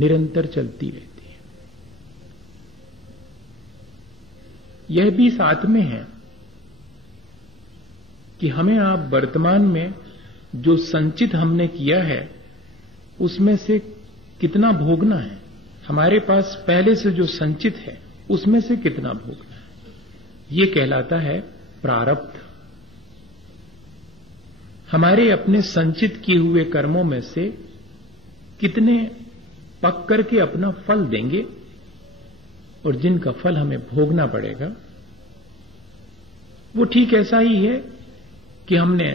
निरंतर चलती रहती है। यह भी साथ में है कि हमें आप वर्तमान में जो संचित हमने किया है उसमें से कितना भोगना है, हमारे पास पहले से जो संचित है उसमें से कितना भोगना है, ये कहलाता है प्रारब्ध। हमारे अपने संचित किए हुए कर्मों में से कितने पक करके अपना फल देंगे और जिनका फल हमें भोगना पड़ेगा। वो ठीक ऐसा ही है कि हमने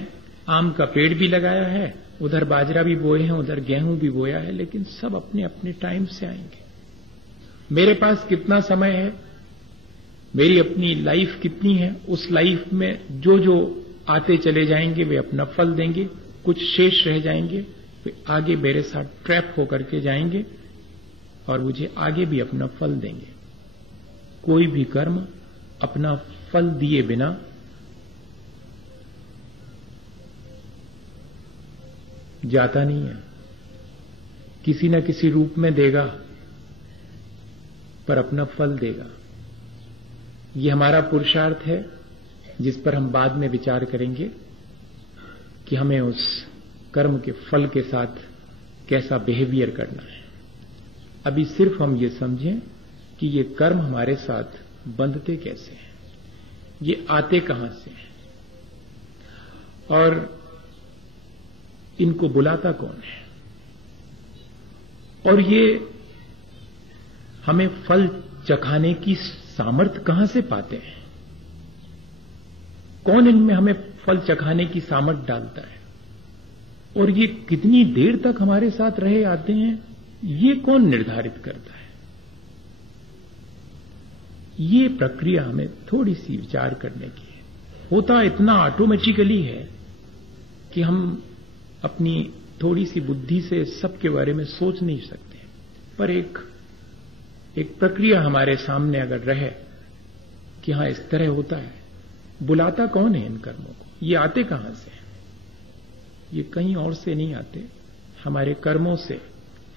आम का पेड़ भी लगाया है, उधर बाजरा भी बोए हैं, उधर गेहूं भी बोया है, लेकिन सब अपने अपने टाइम से आएंगे। मेरे पास कितना समय है, मेरी अपनी लाइफ कितनी है, उस लाइफ में जो जो आते चले जाएंगे वे अपना फल देंगे, कुछ शेष रह जाएंगे, वे आगे मेरे साथ ट्रैप होकर के जाएंगे और मुझे आगे भी अपना फल देंगे। कोई भी कर्म अपना फल दिए बिना जाता नहीं है, किसी न किसी रूप में देगा पर अपना फल देगा। ये हमारा पुरुषार्थ है जिस पर हम बाद में विचार करेंगे कि हमें उस कर्म के फल के साथ कैसा बिहेवियर करना है। अभी सिर्फ हम ये समझें कि ये कर्म हमारे साथ बंधते कैसे हैं, ये आते कहां से हैं और इनको बुलाता कौन है, और ये हमें फल चखाने की सामर्थ्य कहां से पाते हैं, कौन इनमें हमें फल चखाने की सामर्थ्य डालता है, और ये कितनी देर तक हमारे साथ रहे आते हैं, ये कौन निर्धारित करता है। ये प्रक्रिया हमें थोड़ी सी विचार करने की है। होता इतना ऑटोमेटिकली है कि हम अपनी थोड़ी सी बुद्धि से सबके बारे में सोच नहीं सकते, पर एक प्रक्रिया हमारे सामने अगर रहे कि हां इस तरह होता है, बुलाता कौन है इन कर्मों को, ये आते कहां से हैं, ये कहीं और से नहीं आते, हमारे कर्मों से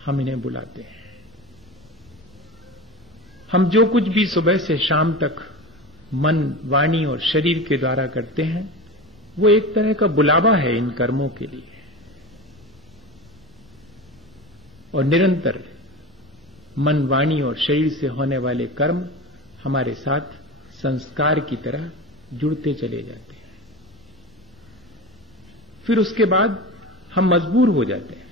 हम इन्हें बुलाते हैं। हम जो कुछ भी सुबह से शाम तक मन, वाणी और शरीर के द्वारा करते हैं वो एक तरह का बुलावा है इन कर्मों के लिए, और निरंतर मन, वाणी और शरीर से होने वाले कर्म हमारे साथ संस्कार की तरह जुड़ते चले जाते हैं। फिर उसके बाद हम मजबूर हो जाते हैं।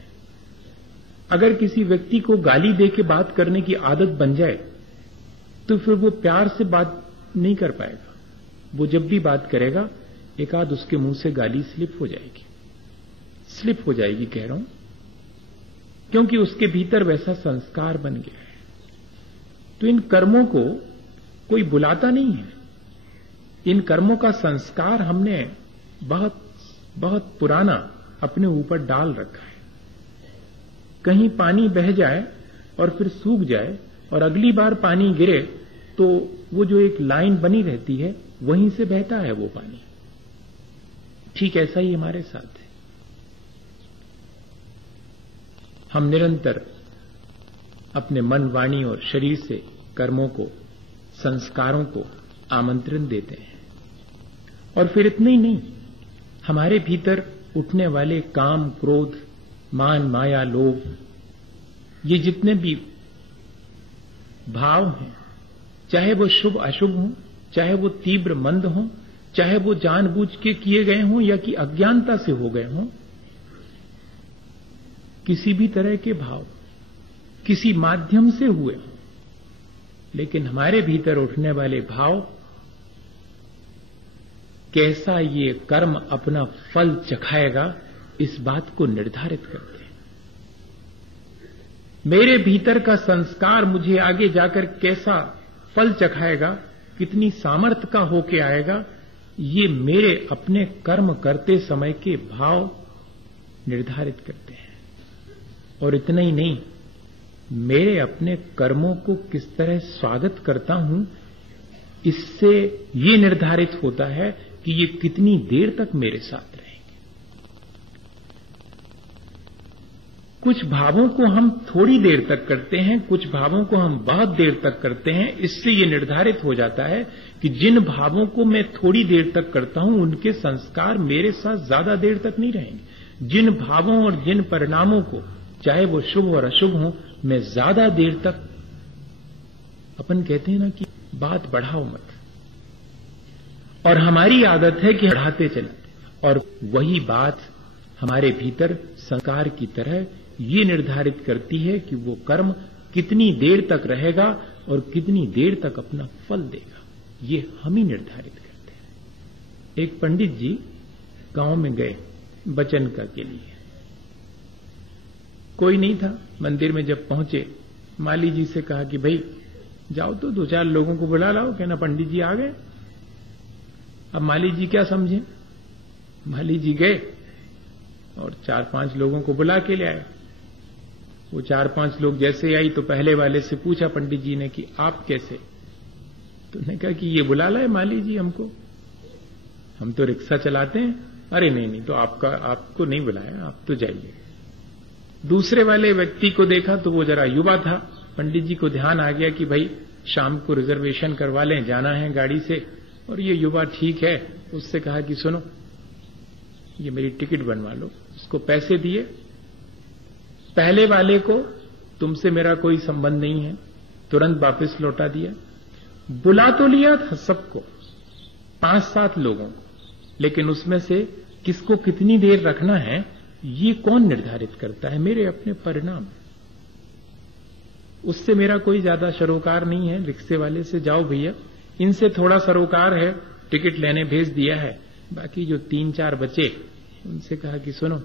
अगर किसी व्यक्ति को गाली दे के बात करने की आदत बन जाए तो फिर वो प्यार से बात नहीं कर पाएगा। वो जब भी बात करेगा एक आध उसके मुंह से गाली स्लिप हो जाएगी कह रहा हूं, क्योंकि उसके भीतर वैसा संस्कार बन गया है। तो इन कर्मों को कोई बुलाता नहीं है, इन कर्मों का संस्कार हमने बहुत बहुत पुराना अपने ऊपर डाल रखा है। कहीं पानी बह जाए और फिर सूख जाए और अगली बार पानी गिरे तो वो जो एक लाइन बनी रहती है वहीं से बहता है वो पानी। ठीक ऐसा ही हमारे साथ है। हम निरंतर अपने मन, वाणी और शरीर से कर्मों को, संस्कारों को आमंत्रण देते हैं, और फिर इतना ही नहीं, हमारे भीतर उठने वाले काम, क्रोध, मान, माया, लोभ, ये जितने भी भाव हैं, चाहे वो शुभ अशुभ हों, चाहे वो तीव्र मंद हों, चाहे वो जानबूझ के किए गए हों या कि अज्ञानता से हो गए हों, किसी भी तरह के भाव किसी माध्यम से हुए हों, लेकिन हमारे भीतर उठने वाले भाव कैसा ये कर्म अपना फल चखाएगा इस बात को निर्धारित करते हैं। मेरे भीतर का संस्कार मुझे आगे जाकर कैसा फल चखाएगा, कितनी सामर्थ्य का होके आएगा, ये मेरे अपने कर्म करते समय के भाव निर्धारित करते हैं। और इतना ही नहीं, मेरे अपने कर्मों को किस तरह स्वागत करता हूं, इससे ये निर्धारित होता है कि ये कितनी देर तक मेरे साथ रहेंगे। कुछ भावों को हम थोड़ी देर तक करते हैं, कुछ भावों को हम बहुत देर तक करते हैं। इससे ये निर्धारित हो जाता है कि जिन भावों को मैं थोड़ी देर तक करता हूं उनके संस्कार मेरे साथ ज्यादा देर तक नहीं रहेंगे। जिन भावों और जिन परिणामों को, चाहे वो शुभ और अशुभ हो, मैं ज्यादा देर तक, अपन कहते हैं ना कि बात बढ़ाओ मत, और हमारी आदत है कि बढ़ाते चले, और वही बात हमारे भीतर संस्कार की तरह ये निर्धारित करती है कि वो कर्म कितनी देर तक रहेगा और कितनी देर तक अपना फल देगा। ये हम ही निर्धारित करते हैं। एक पंडित जी गांव में गए वचन का के लिए, कोई नहीं था। मंदिर में जब पहुंचे, माली जी से कहा कि भाई जाओ तो 2-4 लोगों को बुला लाओ, कहना पंडित जी आ गए। अब माली जी क्या समझे, माली जी गए और 4-5 लोगों को बुला के ले आए। वो 4-5 लोग जैसे आई तो पहले वाले से पूछा पंडित जी ने कि आप कैसे, तो उन्होंने कहा कि ये बुला लाए माली जी हमको, हम तो रिक्शा चलाते हैं। अरे नहीं तो आपको नहीं बुलाया, आप तो जाइए। दूसरे वाले व्यक्ति को देखा तो वो जरा युवा था। पंडित जी को ध्यान आ गया कि भाई शाम को रिजर्वेशन करवा लें, जाना है गाड़ी से, और ये युवा ठीक है। उससे कहा कि सुनो, ये मेरी टिकट बनवा लो। उसको पैसे दिए। पहले वाले को तुमसे मेरा कोई संबंध नहीं है, तुरंत वापस लौटा दिया। बुला तो लिया था सबको, 5-7 लोगों, लेकिन उसमें से किसको कितनी देर रखना है ये कौन निर्धारित करता है? मेरे अपने परिणाम। उससे मेरा कोई ज्यादा सरोकार नहीं है। रिक्शे वाले से जाओ भैया, इनसे थोड़ा सरोकार है, टिकट लेने भेज दिया है। बाकी जो 3-4 बचे उनसे कहा कि सुनो,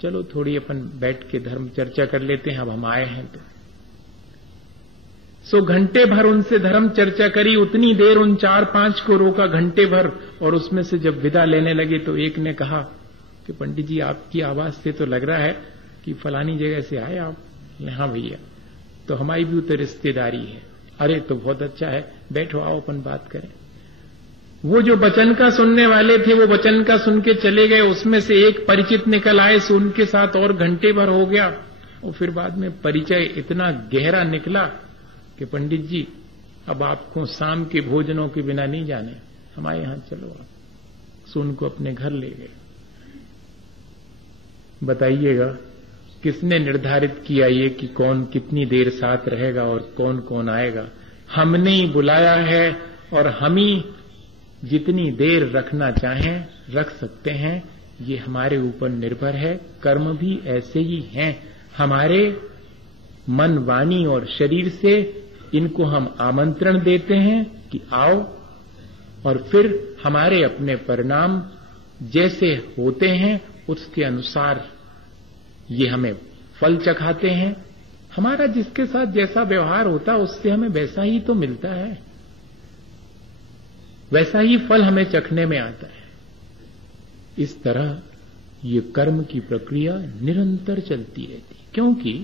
चलो थोड़ी अपन बैठ के धर्म चर्चा कर लेते हैं, अब हम आए हैं तो। सो घंटे भर उनसे धर्म चर्चा करी। उतनी देर उन 4-5 को रोका, घंटे भर। और उसमें से जब विदा लेने लगे तो एक ने कहा कि पंडित जी आपकी आवाज से तो लग रहा है कि फलानी जगह से आए आप। हाँ भैया, तो हमारी भी तो रिश्तेदारी है। अरे तो बहुत अच्छा है, बैठो आओ अपन बात करें। वो जो वचन का सुनने वाले थे वो वचन का सुन के चले गए। उसमें से एक परिचित निकल आए, सो उनके साथ और घंटे भर हो गया। और फिर बाद में परिचय इतना गहरा निकला कि पंडित जी अब आपको शाम के भोजनों के बिना नहीं जाने, हमारे यहां चलो आप। सो उनको अपने घर ले गए। बताइएगा किसने निर्धारित किया ये कि कौन कितनी देर साथ रहेगा और कौन कौन आएगा? हमने ही बुलाया है, और हम ही जितनी देर रखना चाहें रख सकते हैं। ये हमारे ऊपर निर्भर है। कर्म भी ऐसे ही हैं। हमारे मन, वाणी और शरीर से इनको हम आमंत्रण देते हैं कि आओ, और फिर हमारे अपने परिणाम जैसे होते हैं उसके अनुसार ये हमें फल चखाते हैं। हमारा जिसके साथ जैसा व्यवहार होता है उससे हमें वैसा ही तो मिलता है, वैसा ही फल हमें चखने में आता है। इस तरह ये कर्म की प्रक्रिया निरंतर चलती रहती, क्योंकि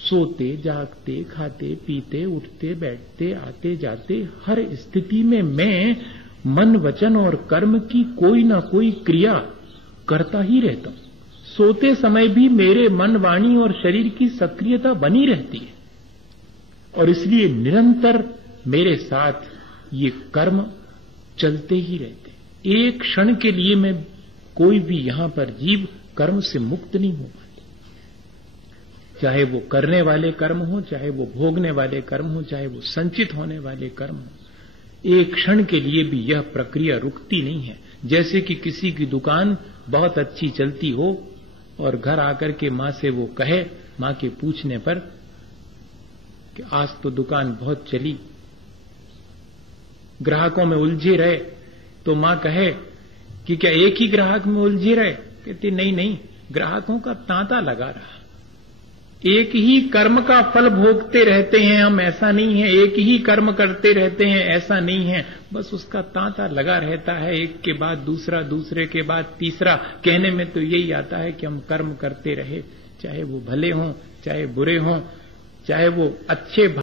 सोते, जागते, खाते, पीते, उठते, बैठते, आते जाते हर स्थिति में मैं मन, वचन और कर्म की कोई ना कोई क्रिया करता ही रहता हूं। सोते समय भी मेरे मन, वाणी और शरीर की सक्रियता बनी रहती है, और इसलिए निरंतर मेरे साथ ये कर्म चलते ही रहते। एक क्षण के लिए मैं कोई भी यहां पर जीव कर्म से मुक्त नहीं हो पाती। चाहे वो करने वाले कर्म हो, चाहे वो भोगने वाले कर्म हो, चाहे वो संचित होने वाले कर्म हो, एक क्षण के लिए भी यह प्रक्रिया रुकती नहीं है। जैसे कि किसी की दुकान बहुत अच्छी चलती हो और घर आकर के मां से वो कहे, मां के पूछने पर कि आज तो दुकान बहुत चली, ग्राहकों में उलझे रहे, तो मां कहे कि क्या एक ही ग्राहक में उलझे रहे? कहती नहीं, ग्राहकों का तांता लगा रहा। एक ही कर्म का फल भोगते रहते हैं हम, ऐसा नहीं है। एक ही कर्म करते रहते हैं, ऐसा नहीं है। बस उसका तांता लगा रहता है, एक के बाद दूसरा, दूसरे के बाद तीसरा। कहने में तो यही आता है कि हम कर्म करते रहे, चाहे वो भले हों, चाहे बुरे हों, चाहे वो अच्छे